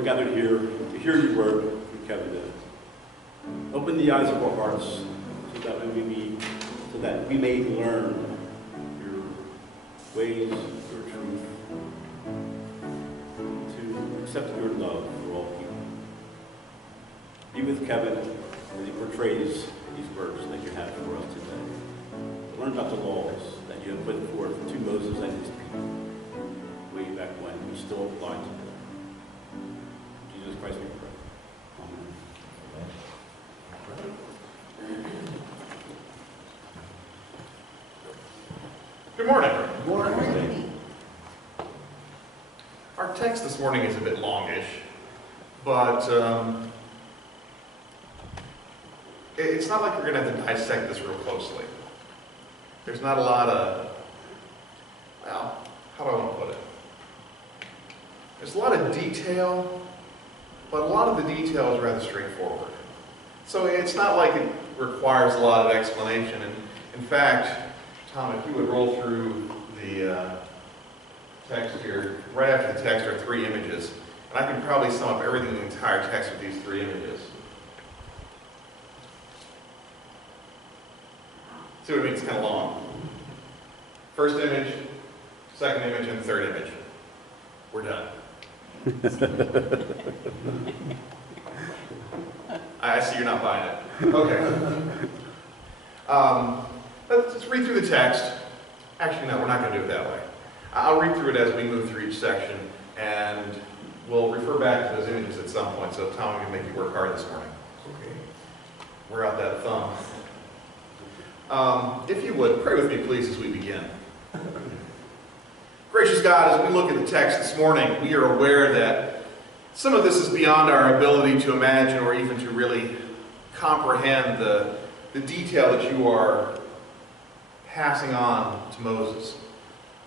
we're gathered here to hear your word through Kevin did. Open the eyes of our hearts so that we may learn your ways, your truth, to accept your love for all people. Be with Kevin as he portrays these words that you have for us today. Learn about the laws that you have put forth to Moses and his people way back when we still apply to them. In Jesus Christ we pray. Amen. Good morning. Good morning. Our text this morning is a bit longish, but it's not like we're going to have to dissect this real closely. There's not a lot of, well, how do I want to put it? There's a lot of detail, but a lot of the detail is rather straightforward. So it's not like it requires a lot of explanation. And in fact, Tom, if you would roll through the text here, right after the text are 3 images. And I can probably sum up everything in the entire text with these 3 images. See what I mean? It's kind of long. First image, second image, and third image. We're done. I see you're not buying it. Okay. Let's read through the text. Actually, no, we're not going to do it that way. I'll read through it as we move through each section, and we'll refer back to those images at some point. So, Tom, I'm going to make you work hard this morning. Okay. Wear out that thumb. If you would, pray with me, please, as we begin. Gracious God, as we look at the text this morning, we are aware that some of this is beyond our ability to imagine or even to really comprehend the detail that you are passing on to Moses.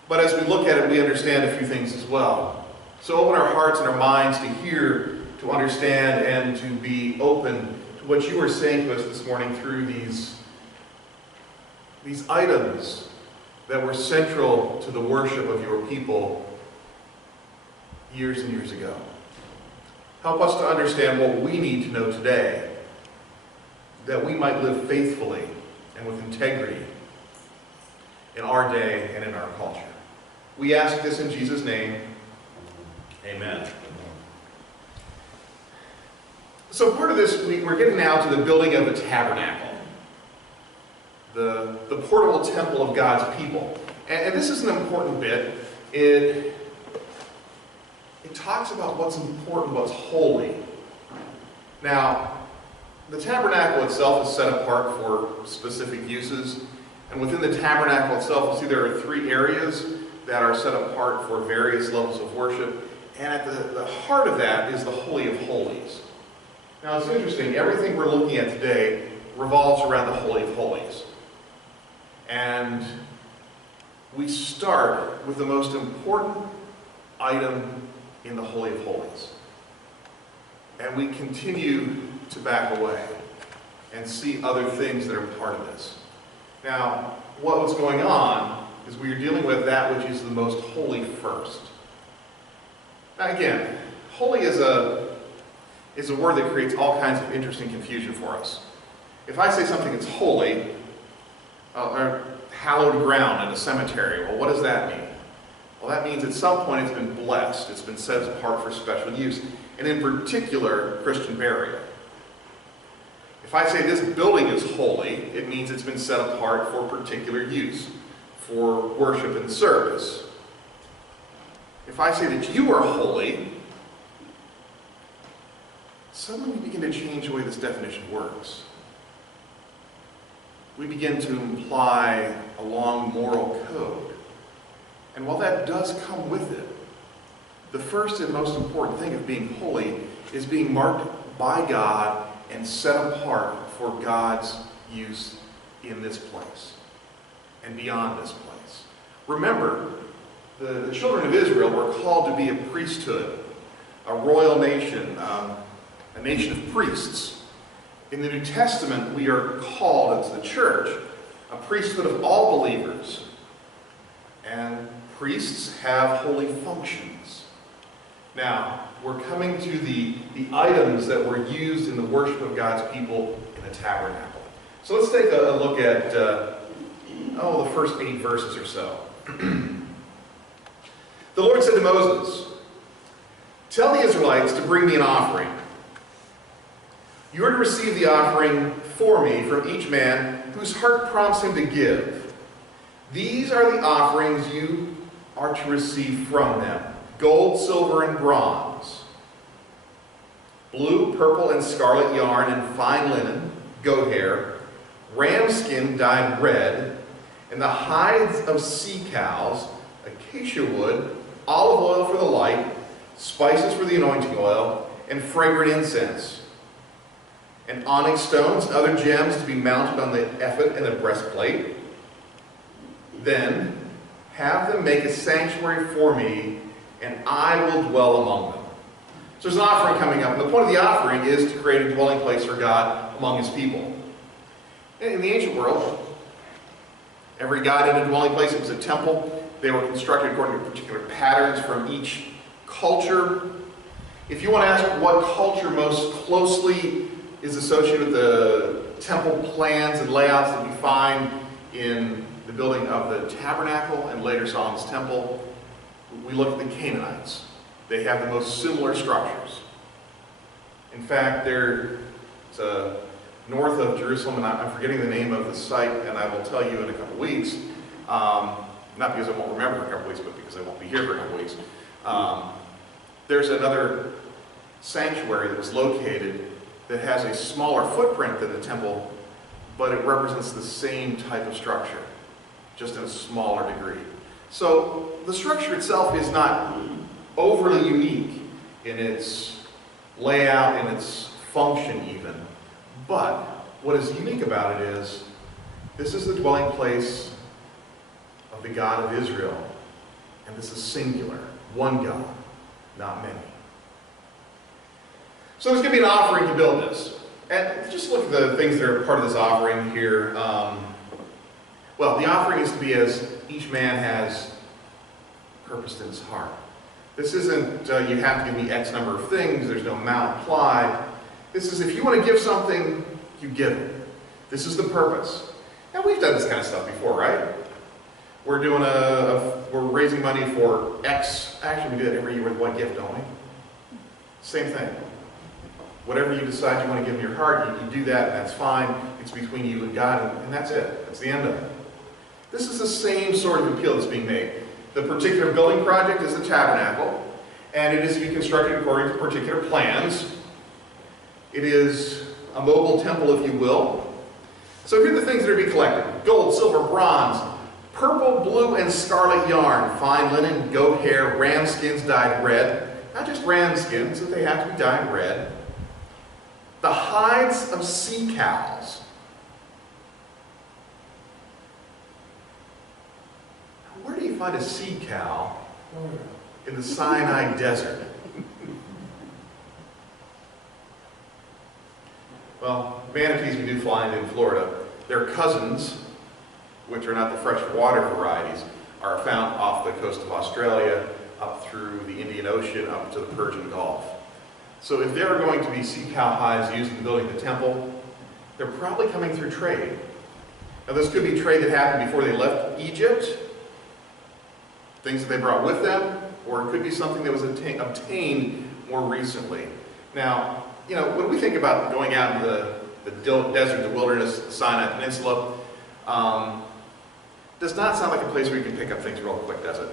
But as we look at it, we understand a few things as well. So open our hearts and our minds to hear, to understand, and to be open to what you are saying to us this morning through these items that were central to the worship of your people years and years ago. Help us to understand what we need to know today, that we might live faithfully and with integrity in our day and in our culture. We ask this in Jesus' name. Amen. So part of this, we're getting now to the building of a tabernacle. The portable temple of God's people. And this is an important bit. It talks about what's important, what's holy. Now, the tabernacle itself is set apart for specific uses. And within the tabernacle itself, you see there are 3 areas that are set apart for various levels of worship. And at the heart of that is the Holy of Holies. Now, it's interesting. Everything we're looking at today revolves around the Holy of Holies. And we start with the most important item in the Holy of Holies. And we continue to back away and see other things that are part of this. Now, what was going on is we are dealing with that which is the most holy first. Now again, holy is a word that creates all kinds of interesting confusion for us. If I say something is holy, or hallowed ground in a cemetery, well, what does that mean? Well, that means at some point it's been blessed, it's been set apart for special use, and in particular, Christian burial. If I say this building is holy, it means it's been set apart for particular use, for worship and service. If I say that you are holy, suddenly we begin to change the way this definition works. We begin to imply a long moral code. And while that does come with it, the first and most important thing of being holy is being marked by God and set apart for God's use in this place and beyond this place. Remember, the children of Israel were called to be a priesthood, a royal nation, a nation of priests. In the New Testament, we are called as the church a priesthood of all believers. And priests have holy functions. Now, we're coming to the items that were used in the worship of God's people in the tabernacle. So let's take a look at, the first 8 verses or so. The Lord said to Moses, "Tell the Israelites to bring me an offering. You are to receive the offering for me from each man whose heart prompts him to give. These are the offerings you are to receive from them: gold, silver, and bronze, blue, purple, and scarlet yarn and fine linen, goat hair, ram skin dyed red, and the hides of sea cows, acacia wood, olive oil for the light, spices for the anointing oil, and fragrant incense, and onyx stones and other gems to be mounted on the ephod and the breastplate. Then have them make a sanctuary for me, and I will dwell among them." So there's an offering coming up, and the point of the offering is to create a dwelling place for God among his people. In the ancient world, every god had a dwelling place. It was a temple. They were constructed according to particular patterns from each culture. If you want to ask what culture most closely is associated with the temple plans and layouts that we find in the building of the tabernacle and later Solomon's temple, we look at the Canaanites. They have the most similar structures. In fact, they're north of Jerusalem, and I'm forgetting the name of the site, and I will tell you in a couple weeks. Not because I won't remember for a couple weeks, but because I won't be here for a couple weeks. There's another sanctuary that was located that has a smaller footprint than the temple, but it represents the same type of structure, just in a smaller degree. So the structure itself is not overly unique in its layout and its function even, but what is unique about it is this is the dwelling place of the God of Israel, and this is singular, one God, not many. So there's going to be an offering to build this. And just look at the things that are part of this offering here. Well, the offering is to be as each man has purposed in his heart. This isn't, you have to give me X number of things, there's no amount applied. This is, if you want to give something, you give it. This is the purpose. Now, we've done this kind of stuff before, right? We're doing we're raising money for X. Actually, we do it every year with one gift, don't we? Same thing. Whatever you decide you want to give in your heart, you do that, and that's fine. It's between you and God, and that's it. That's the end of it. This is the same sort of appeal that's being made. The particular building project is the tabernacle, and it is to be constructed according to particular plans. It is a mobile temple, if you will. So here are the things that are to be collected: gold, silver, bronze, purple, blue, and scarlet yarn, fine linen, goat hair, ram skins dyed red. Not just ram skins, but they have to be dyed red. The hides of sea cows. Where do you find a sea cow in the Sinai desert? Well, manatees we do find in Florida. Their cousins, which are not the freshwater varieties, are found off the coast of Australia, up through the Indian Ocean, up to the Persian Gulf. So if there are going to be sea cow hides used in building the temple, they're probably coming through trade. Now, this could be trade that happened before they left Egypt, things that they brought with them, or it could be something that was obtained more recently. Now, you know, when we think about going out into the desert, the wilderness, the Sinai Peninsula, does not sound like a place where you can pick up things real quick, does it?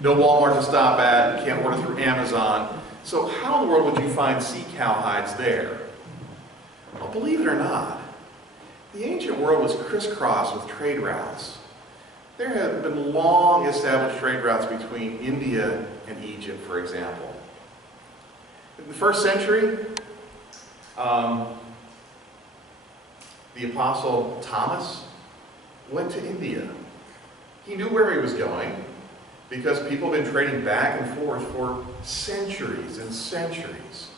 No Walmart to stop at, you can't order through Amazon. So how in the world would you find sea cow hides there? Well, believe it or not, the ancient world was crisscrossed with trade routes. There have been long established trade routes between India and Egypt, for example. In the 1st century, the Apostle Thomas went to India. He knew where he was going because people have been trading back and forth for centuries and centuries.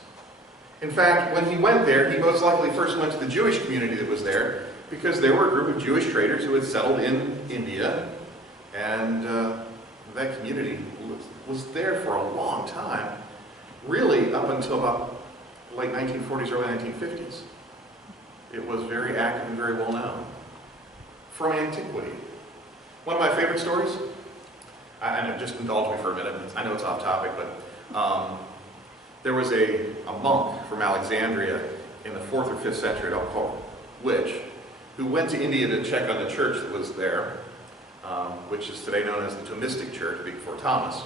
In fact, when he went there, he most likely first went to the Jewish community that was there, because there were a group of Jewish traders who had settled in India, and that community was there for a long time. really up until about late 1940s, early 1950s. It was very active and very well known from antiquity. One of my favorite stories, I know, just indulge me for a minute, I know it's off topic, but there was a monk from Alexandria in the 4th or 5th century, I don't recall which, who went to India to check on the church that was there, which is today known as the Thomistic Church, before Thomas.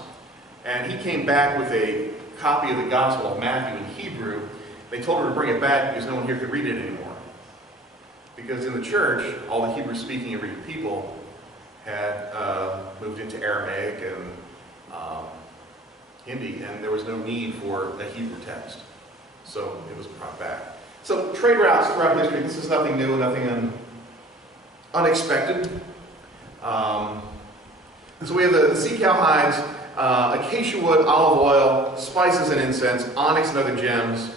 And he came back with a copy of the Gospel of Matthew in Hebrew. They told him to bring it back because no one here could read it anymore. Because in the church, all the Hebrew-speaking and reading people had moved into Aramaic and Hindi, and there was no need for a Hebrew text. So it was brought back. So trade routes throughout history, this is nothing new, nothing unexpected. So we have the sea cow hides, acacia wood, olive oil, spices and incense, onyx and other gems.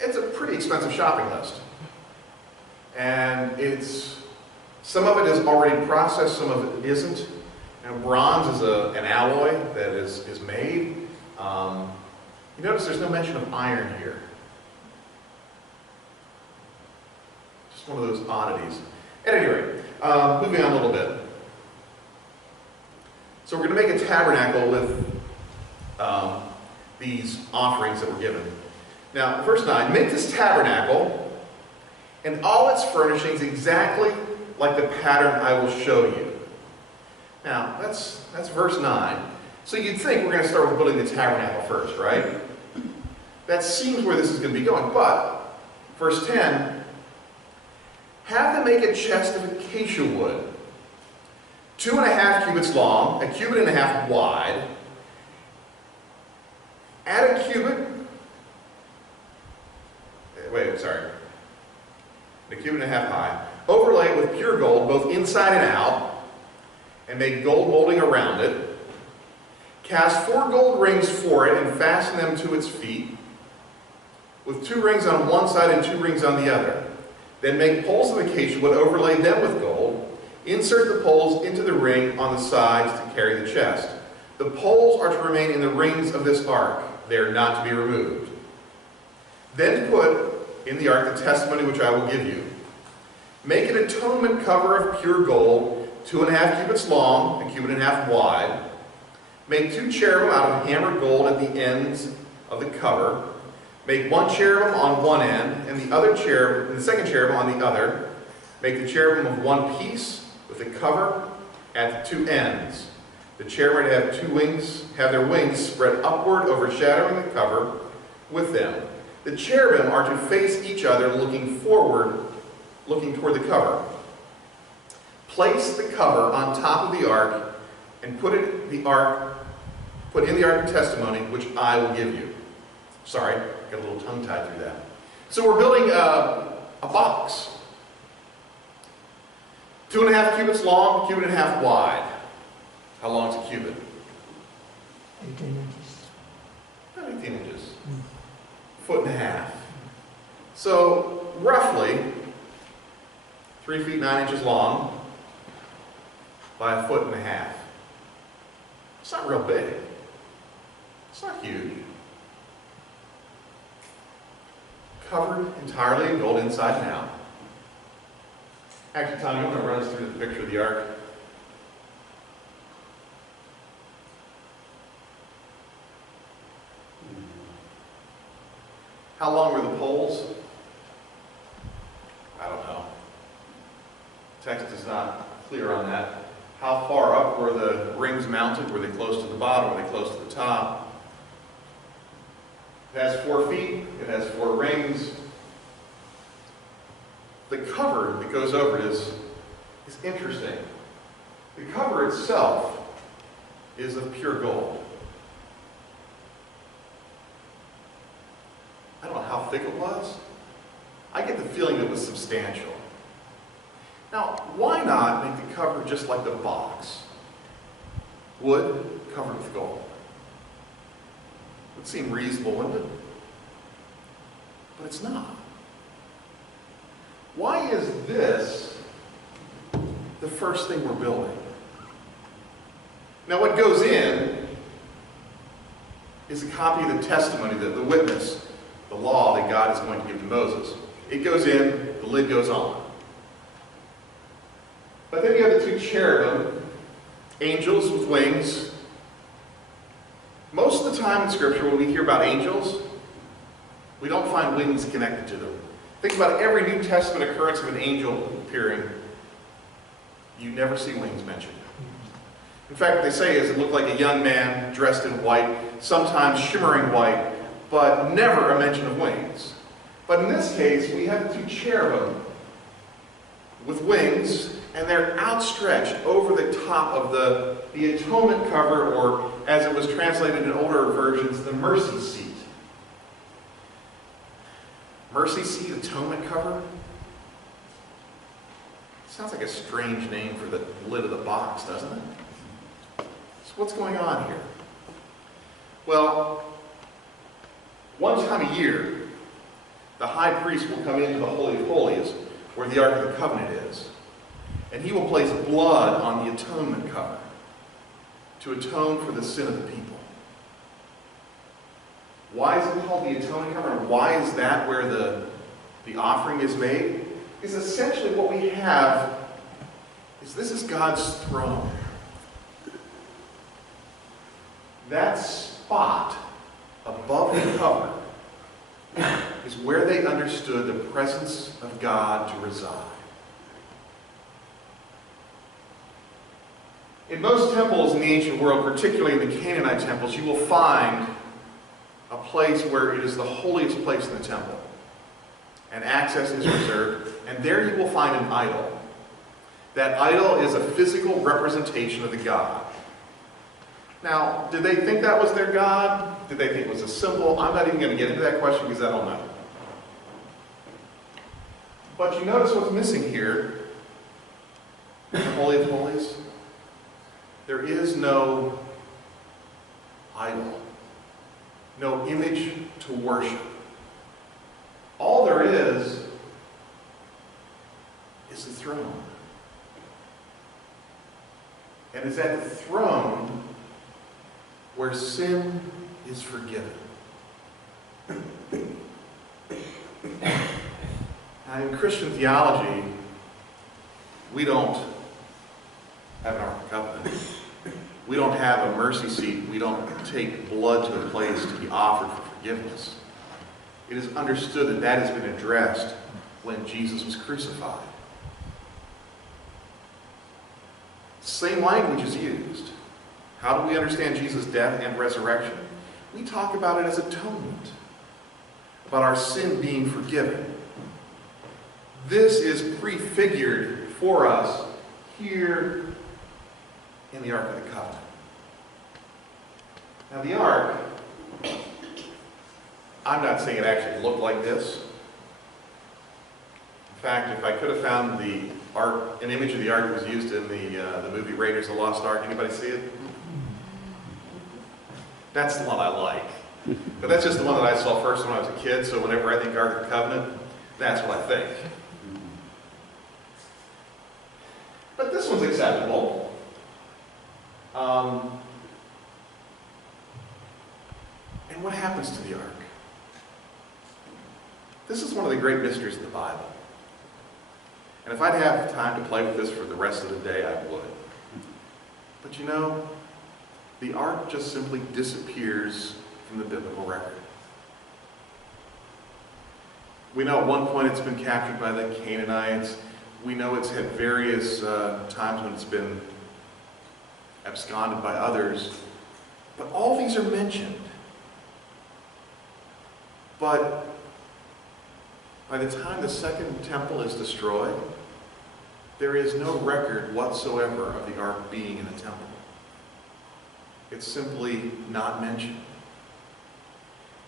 It's a pretty expensive shopping list. And some of it is already processed, some of it isn't. And bronze is an alloy that is made. You notice there's no mention of iron here. Just one of those oddities. At any rate, moving on a little bit. So we're going to make a tabernacle with these offerings that were given. Now, verse 9, make this tabernacle and all its furnishings exactly like the pattern I will show you. Now, that's verse 9. So you'd think we're going to start with building the tabernacle first, right? That seems where this is going to be going. But, verse 10, have them make a chest of acacia wood, 2.5 cubits long, 1.5 cubits wide. Add a cubit, a 1.5 cubits high. Overlay it with pure gold, both inside and out, and make gold molding around it. Cast 4 gold rings for it and fasten them to its feet, with 2 rings on one side and 2 rings on the other. Then make poles of acacia wood, overlay them with gold. Insert the poles into the ring on the sides to carry the chest. The poles are to remain in the rings of this ark. They are not to be removed. Then put in the ark the testimony which I will give you. Make an atonement cover of pure gold, 2.5 cubits long, 1.5 cubits wide. Make 2 cherubim out of hammered gold at the ends of the cover. Make 1 cherubim on one end, and the second cherubim on the other. Make the cherubim of one piece with the cover at the 2 ends. The cherubim are to have 2 wings, have their wings spread upward, overshadowing the cover with them. The cherubim are to face each other, looking forward, looking toward the cover. Place the cover on top of the ark and put in the ark of testimony, which I will give you. Sorry, got a little tongue-tied through that. So we're building a box. 2.5 cubits long, 1.5 cubits wide. How long is a cubit? 18 inches. About 18 inches. 1.5 feet. So roughly 3 feet 9 inches long by 1.5 feet. It's not real big. It's not huge. Covered entirely in gold inside and out. Actually, Tom, you want to run us through the picture of the ark? How long were the poles? I don't know. Text is not clear on that. How far up were the rings mounted? Were they close to the bottom? Were they close to the top? It has 4 feet. It has 4 rings. The cover that goes over it is interesting. The cover itself is of pure gold. I don't know how thick it was. I get the feeling it was substantial. Now, why not make the cover just like the box? Wood covered with gold. Would seem reasonable, wouldn't it? But it's not. Why is this the first thing we're building? Now, what goes in is a copy of the testimony, the witness, the law that God is going to give to Moses. It goes in, the lid goes on. But then you have the two cherubim, angels with wings. Most of the time in Scripture, when we hear about angels, we don't find wings connected to them. Think about every New Testament occurrence of an angel appearing. You never see wings mentioned. In fact, what they say is it looked like a young man dressed in white, sometimes shimmering white, but never a mention of wings. But in this case, we have the two cherubim with wings, and they're outstretched over the top of the atonement cover, or as it was translated in older versions, the mercy seat. Mercy seat, atonement cover? Sounds like a strange name for the lid of the box, doesn't it? So what's going on here? Well, one time a year, the high priest will come into the Holy of Holies, where the Ark of the Covenant is, and he will place blood on the atonement cover to atone for the sin of the people. Why is it called the atonement cover, and why is that where the offering is made? Is essentially what we have is this is God's throne. That spot above the cover is where they understood the presence of God to reside. In most temples in the ancient world, particularly in the Canaanite temples, you will find a place where it is the holiest place in the temple. And access is reserved. And there you will find an idol. That idol is a physical representation of the god. Now, did they think that was their god? Did they think it was a symbol? I'm not even going to get into that question because I don't know. But you notice what's missing here in the Holy of Holies? There is no idol, no image to worship. All there is the throne. And it's at the throne where sin is forgiven. Now, in Christian theology, we don't have an Ark of the Covenant. We don't have a mercy seat. We don't take blood to a place to be offered for forgiveness. It is understood that that has been addressed when Jesus was crucified. Same language is used. How do we understand Jesus' death and resurrection? We talk about it as atonement, about our sin being forgiven. This is prefigured for us here in the Ark of the Covenant. Now the Ark, I'm not saying it actually looked like this. In fact, if I could have found the Ark, an image of the Ark that was used in the movie Raiders of the Lost Ark, anybody see it? That's the one I like. But that's just the one that I saw first when I was a kid, so whenever I think Ark of the Covenant, that's what I think. But this one's acceptable. And what happens to the Ark? This is one of the great mysteries of the Bible. And if I'd have time to play with this for the rest of the day, I would. But you know, the Ark just simply disappears from the biblical record. We know at one point it's been captured by the Canaanites. We know it's had various times when it's been absconded by others. But all these are mentioned. But by the time the second temple is destroyed, there is no record whatsoever of the Ark being in the temple. It's simply not mentioned.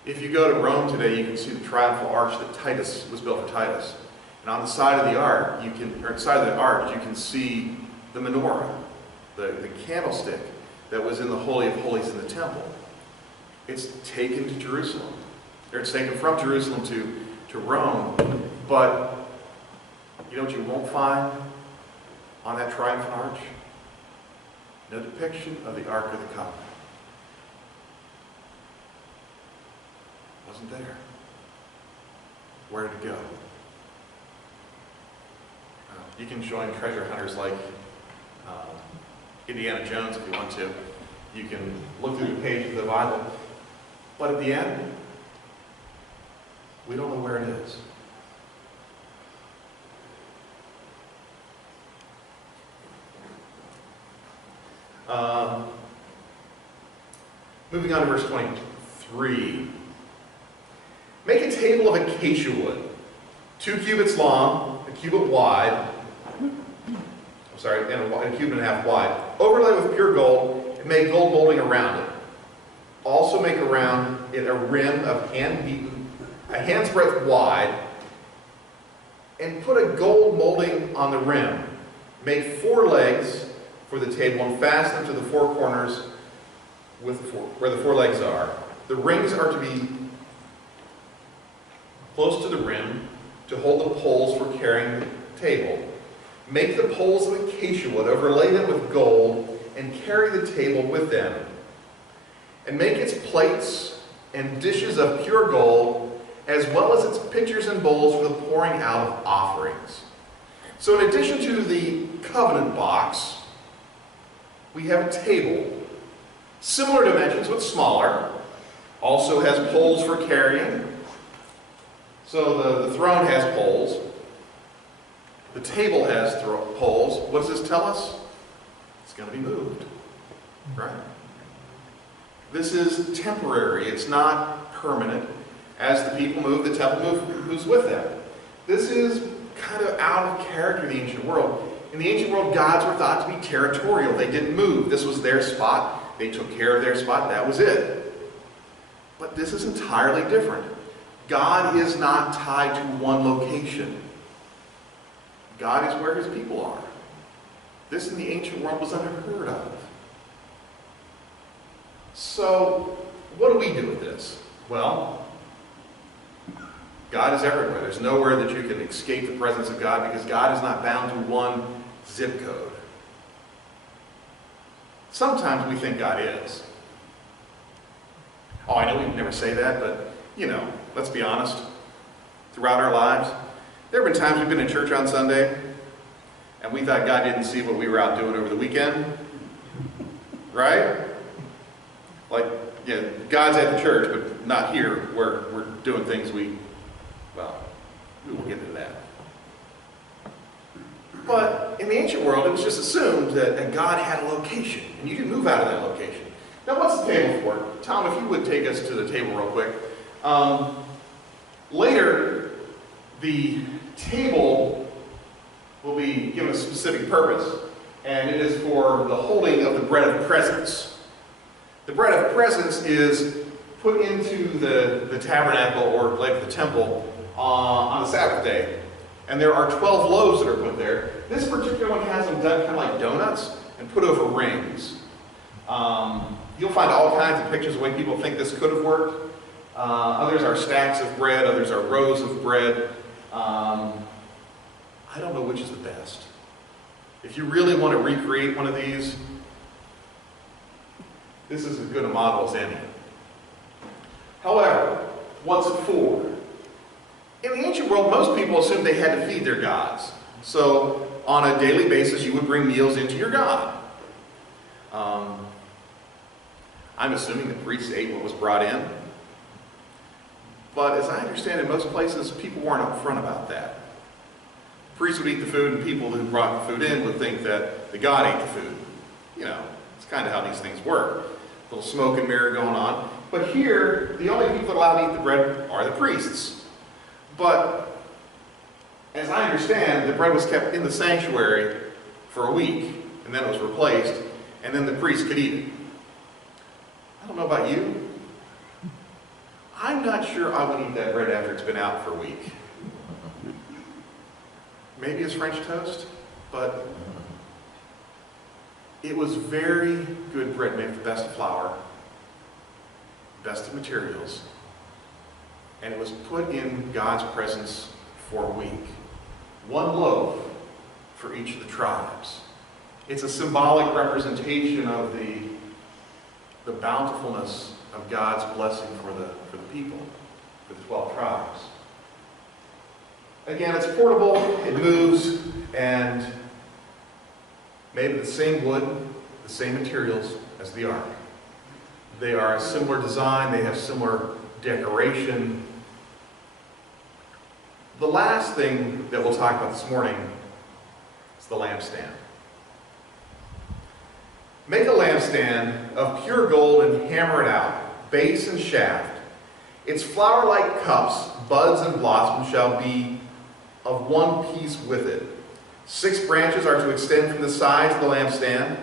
If you go to Rome today, you can see the triumphal arch that Titus was built for Titus. And on the side of the ark, you can see the menorah, the candlestick that was in the Holy of Holies in the temple. It's taken to Jerusalem. Or it's taken from Jerusalem to Rome. But you know what you won't find on that triumphal arch? No depiction of the Ark of the Covenant. wasn't there. Where did it go? You can join treasure hunters like Indiana Jones if you want to. You can look through the page of the Bible. But at the end, we don't know where it is. Moving on to verse 23. Make a table of acacia wood, 2 cubits long, a cubit wide, and a cubit and a half wide. Overlay with pure gold, and make gold molding around it. Also make around it a rim of hand-beaten, a hand's breadth wide, and put a gold molding on the rim. Make 4 legs for the table and fasten them to the 4 corners where the 4 legs are. The rings are to be close to the rim to hold the poles for carrying the table. Make the poles of acacia wood, overlay them with gold, and carry the table with them. And make its plates and dishes of pure gold, as well as its pitchers and bowls for the pouring out of offerings. So in addition to the covenant box, we have a table. Similar dimensions, but smaller. Also has poles for carrying. So the throne has poles. The table has poles. What does this tell us? It's going to be moved. Right? This is temporary. It's not permanent. As the people move, the temple moves with them. This is kind of out of character in the ancient world. In the ancient world, gods were thought to be territorial. They didn't move. This was their spot. They took care of their spot. That was it. But this is entirely different. God is not tied to one location. God is where his people are. This in the ancient world was unheard of. So, what do we do with this? Well, God is everywhere. There's nowhere that you can escape the presence of God because God is not bound to one zip code. Sometimes we think God is. Oh, I know we never say that, but, let's be honest. Throughout our lives, there have been times we've been in church on Sunday, and we thought God didn't see what we were out doing over the weekend. Right? Like, yeah, God's at the church, but not here where we're doing things we won't get into that. But in the ancient world, it was just assumed that God had a location, and you didn't move out of that location. Now, what's the table for? Tom, if you would take us to the table real quick. Later, the table will be given a specific purpose, and it is for the holding of the bread of presence. The bread of presence is put into the tabernacle or like the temple on the Sabbath day. And there are 12 loaves that are put there. This particular one has them done kind of like donuts and put over rings. You'll find all kinds of pictures of the way people think this could have worked. Others are stacks of bread, others are rows of bread. I don't know which is the best. If you really want to recreate one of these, this is as good a model as any. However, what's it for? In the ancient world, most people assumed they had to feed their gods. So, on a daily basis, you would bring meals into your god. I'm assuming the priests ate what was brought in. But as I understand it, in most places, people weren't upfront about that. Priests would eat the food, and people who brought the food in would think that the god ate the food. It's kind of how these things work. A little smoke and mirror going on. But here, the only people allowed to eat the bread are the priests. But, as I understand, the bread was kept in the sanctuary for a week, and then it was replaced, and then the priest could eat it. I don't know about you. I'm not sure I would eat that bread after it's been out for a week. Maybe it's French toast, but it was very good bread made with the best of flour, best of materials, and it was put in God's presence for a week. One loaf for each of the tribes. It's a symbolic representation of the bountifulness of God's blessing for the people. for the 12 tribes. Again, it's portable, it moves, and made of the same wood, the same materials as the ark. They are a similar design, they have similar decoration. The last thing that we'll talk about this morning is the lampstand. Make a lampstand of pure gold and hammer it out, base and shaft. Its flower-like cups, buds, and blossoms shall be of one piece with it. 6 branches are to extend from the sides of the lampstand,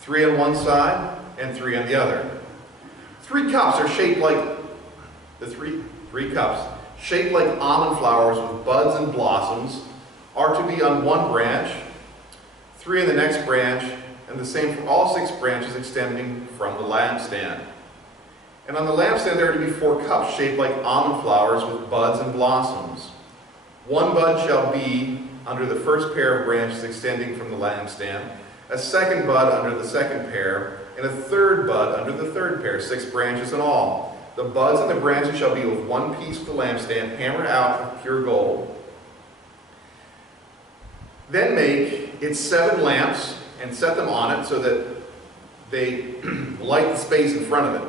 3 on one side and 3 on the other. 3 cups are shaped like three cups shaped like almond flowers with buds and blossoms are to be on one branch, 3 on the next branch, and the same for all 6 branches extending from the lampstand. And on the lampstand there are to be 4 cups shaped like almond flowers with buds and blossoms. 1 bud shall be under the first pair of branches extending from the lampstand, a 2nd bud under the 2nd pair, and a 3rd bud under the 3rd pair, 6 branches in all. The buds and the branches shall be with one piece of the lampstand, hammered out of pure gold. Then make its 7 lamps and set them on it so that they light the space in front of it.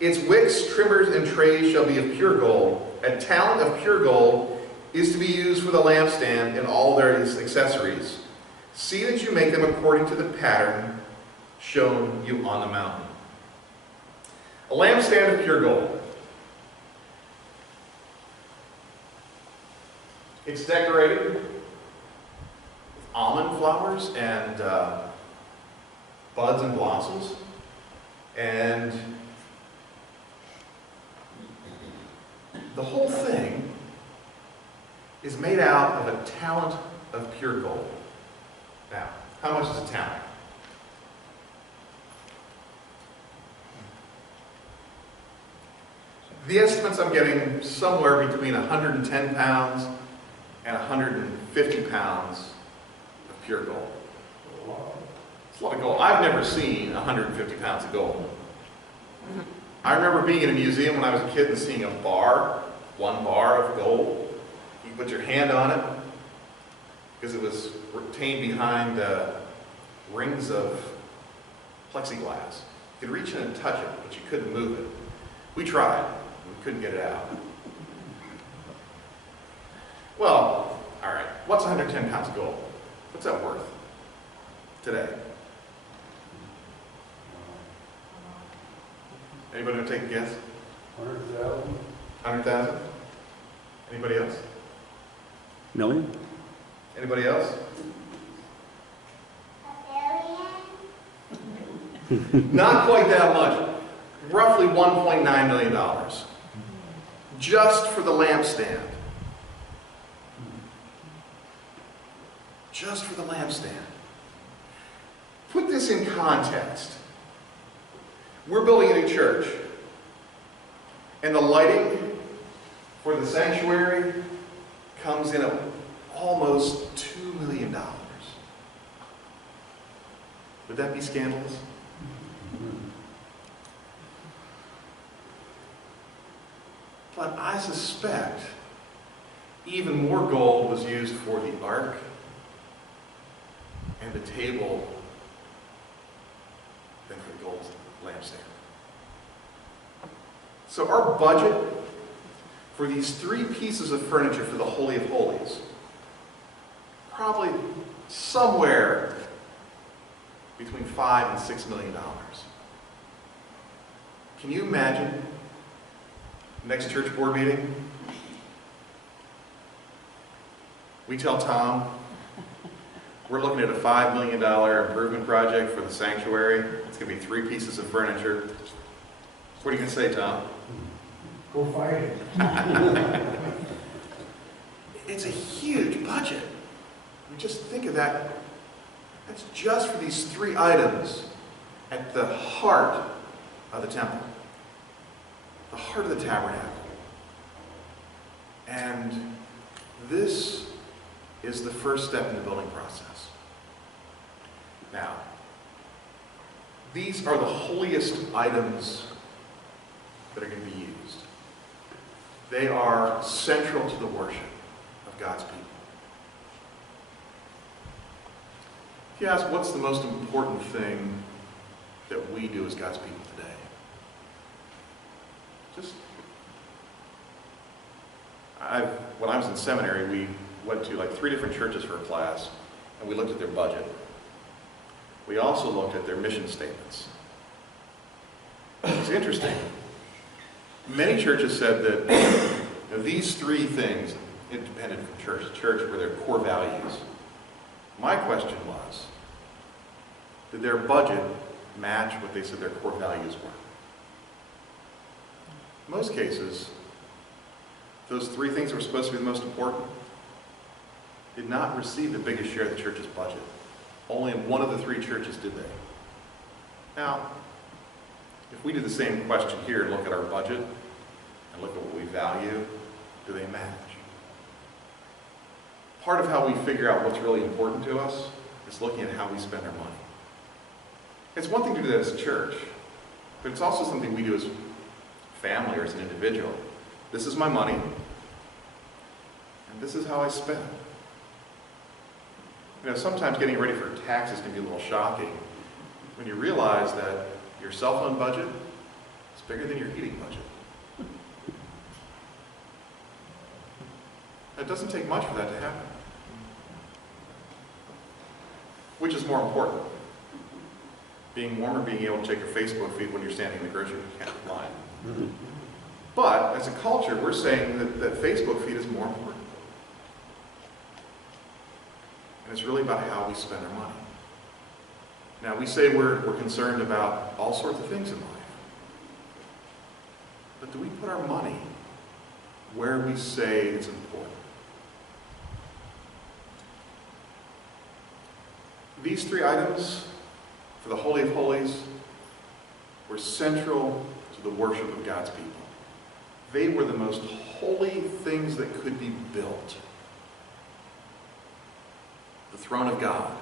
Its wicks, trimmers, and trays shall be of pure gold. A talent of pure gold is to be used for the lampstand and all their accessories. See that you make them according to the pattern shown you on the mountain. A lampstand of pure gold. It's decorated with almond flowers and buds and blossoms, and the whole thing is made out of a talent of pure gold. Now, how much is a talent? The estimates I'm getting somewhere between 110 pounds and 150 pounds of pure gold. It's a lot of gold. I've never seen 150 pounds of gold. I remember being in a museum when I was a kid and seeing a bar, 1 bar of gold. You put your hand on it because it was retained behind rings of plexiglass. You could reach in and touch it, but you couldn't move it. We tried. We couldn't get it out. Well, all right. What's 110 pounds of gold? What's that worth today? Anybody want to take a guess? 100,000. 100,000? Anybody else? Million? Anybody else? Not quite that much. Roughly $1.9 million. Just for the lampstand. Just for the lampstand. Put this in context. We're building a new church, and the lighting for the sanctuary comes in at almost $2 million. Would that be scandalous? But I suspect even more gold was used for the ark and the table than for the gold lampstand. So our budget for these 3 pieces of furniture for the Holy of Holies, probably somewhere between $5 and $6 million. Can you imagine next church board meeting? We tell Tom we're looking at a $5 million improvement project for the sanctuary. It's going to be 3 pieces of furniture. What are you going to say, Tom? Go fight it. It's a huge budget. I mean, just think of that. That's just for these 3 items at the heart of the temple, the heart of the tabernacle. And this is the first step in the building process. Now, these are the holiest items that are going to be used. They are central to the worship of God's people. If you ask, what's the most important thing that we do as God's people today? When I was in seminary, we went to like 3 different churches for a class, and we looked at their budget. We also looked at their mission statements. It's interesting. Many churches said that these 3 things, independent from church to church, were their core values. My question was, did their budget match what they said their core values were? In most cases, those 3 things that were supposed to be the most important did not receive the biggest share of the church's budget. Only in one of the 3 churches did they. Now, if we do the same question here and look at our budget and look at what we value, do they match? Part of how we figure out what's really important to us is looking at how we spend our money. It's one thing to do that as a church, but it's also something we do as family or as an individual. This is my money, and this is how I spend. Sometimes getting ready for taxes can be a little shocking when you realize that your cell phone budget is bigger than your heating budget. It doesn't take much for that to happen. Which is more important? Being warm or being able to check your Facebook feed when you're standing in the grocery line? But as a culture, we're saying that Facebook feed is more important. And it's really about how we spend our money. Now, we say we're concerned about all sorts of things in life. But do we put our money where we say it's important? These 3 items for the Holy of Holies were central to the worship of God's people. They were the most holy things that could be built. The throne of God,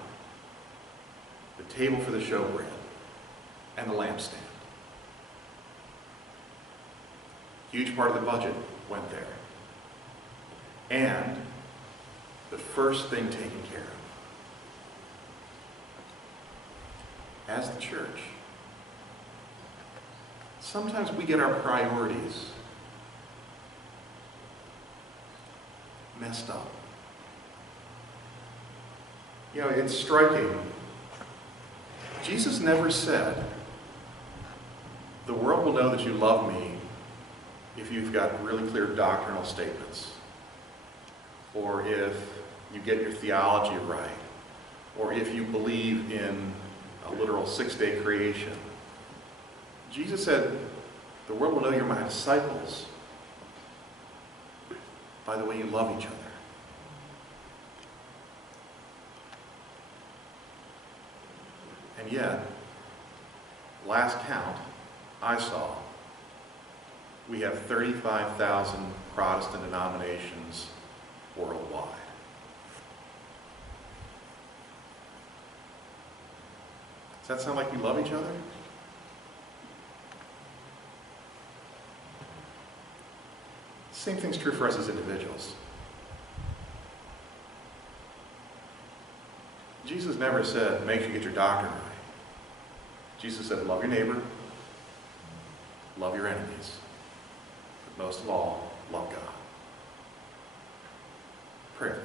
the table for the showbread, and the lampstand. Huge part of the budget went there. And the first thing taken care of. As the church, sometimes we get our priorities messed up. It's striking. Jesus never said, the world will know that you love me if you've got really clear doctrinal statements, or if you get your theology right, or if you believe in a literal 6-day creation. Jesus said, the world will know you're my disciples by the way you love each other. And yet, last count I saw, we have 35,000 Protestant denominations worldwide. Does that sound like we love each other? Same thing's true for us as individuals. Jesus never said, make sure you get your doctrine right. Jesus said, love your neighbor, love your enemies, but most of all, love God. Prayer.